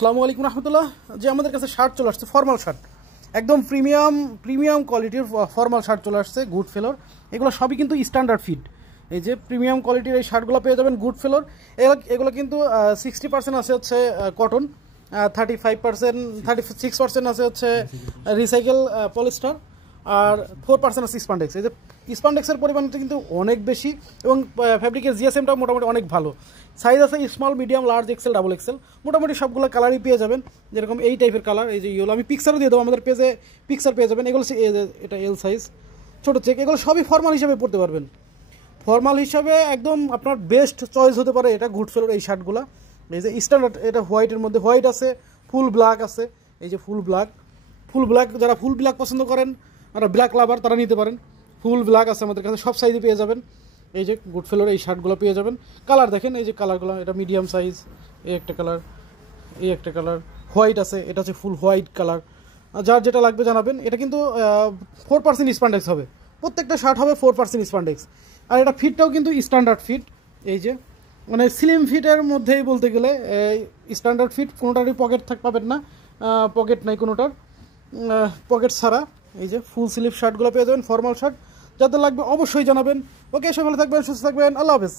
আসসালামু আলাইকুম রহমতুল্লাহ। যে আমাদের কাছে শার্ট চলে আসছে, ফর্মাল শার্ট, একদম প্রিমিয়াম কোয়ালিটির ফর্মাল শার্ট চলে আসছে গুড ফেলোর। এগুলো সবই কিন্তু স্ট্যান্ডার্ড ফিট। এই যে প্রিমিয়াম কোয়ালিটির এই শার্টগুলো পেয়ে যাবেন গুড ফেলোর। এগুলো কিন্তু 60% আছে হচ্ছে কটন, 36% আছে হচ্ছে রিসাইকেল পলিস্টার, আর 4% আছে স্পান্ডেক্স। এই যে স্পান্ডেক্সের পরিমাণটা কিন্তু অনেক বেশি এবং ফ্যাব্রিকের জিএসএমটাও মোটামুটি অনেক ভালো। সাইজ আছে small, medium, large, XL, double XL, মোটামুটি সবগুলো কালারই পেয়ে যাবেন। যেরকম এই টাইপের কালার, এই যে ইয়েলো, আমি পিকচারও দিয়ে দেবো, আমাদের পেজে পিকচার পেয়ে যাবেন। এগুলো এটা এল সাইজ, ছোটো চেক, এগুলো সবই ফর্মাল হিসাবে পড়তে পারবেন। ফর্মাল হিসাবে একদম আপনার বেস্ট চয়েস হতে পারে এটা গুড ফেলোর এই শার্টগুলো। এই যে স্ট্যান্ডার্ড, এটা হোয়াইটের মধ্যে হোয়াইট আছে, ফুল ব্ল্যাক আছে। এই যে ফুল ব্ল্যাক, যারা ফুল ব্ল্যাক পছন্দ করেন, আর ব্ল্যাক লাভার, তারা নিতে পারেন। ফুল ব্ল্যাক আছে আমাদের কাছে, সব সাইজে পেয়ে যাবেন। এই যে গুড ফেলোর এই শার্টগুলো পেয়ে যাবেন। কালার দেখেন, এই যে কালারগুলো, এটা মিডিয়াম সাইজ, এই একটা কালার, এই একটা কালার, হোয়াইট আছে, এটা হচ্ছে ফুল হোয়াইট কালার। যার যেটা লাগবে জানাবেন। এটা কিন্তু 4% স্পান্ডেক্স হবে, প্রত্যেকটা শার্ট হবে 4% স্পান্ডেক্স। আর এটা ফিটটাও কিন্তু স্ট্যান্ডার্ড ফিট। এই যে মানে স্লিম ফিটের মধ্যেই বলতে গেলে স্ট্যান্ডার্ড ফিট, কোনোটারই পকেট পাবেন না, পকেট নাই কোনোটার, পকেট ছাড়া। এই যে ফুল স্লিভ শার্টগুলো পেয়ে যাবেন, ফর্মাল শার্ট। যাদের লাগবে অবশ্যই জানাবেন। ওকে, সবাই ভালো থাকবেন, সুস্থ থাকবেন, আল্লাহ হাফেজ।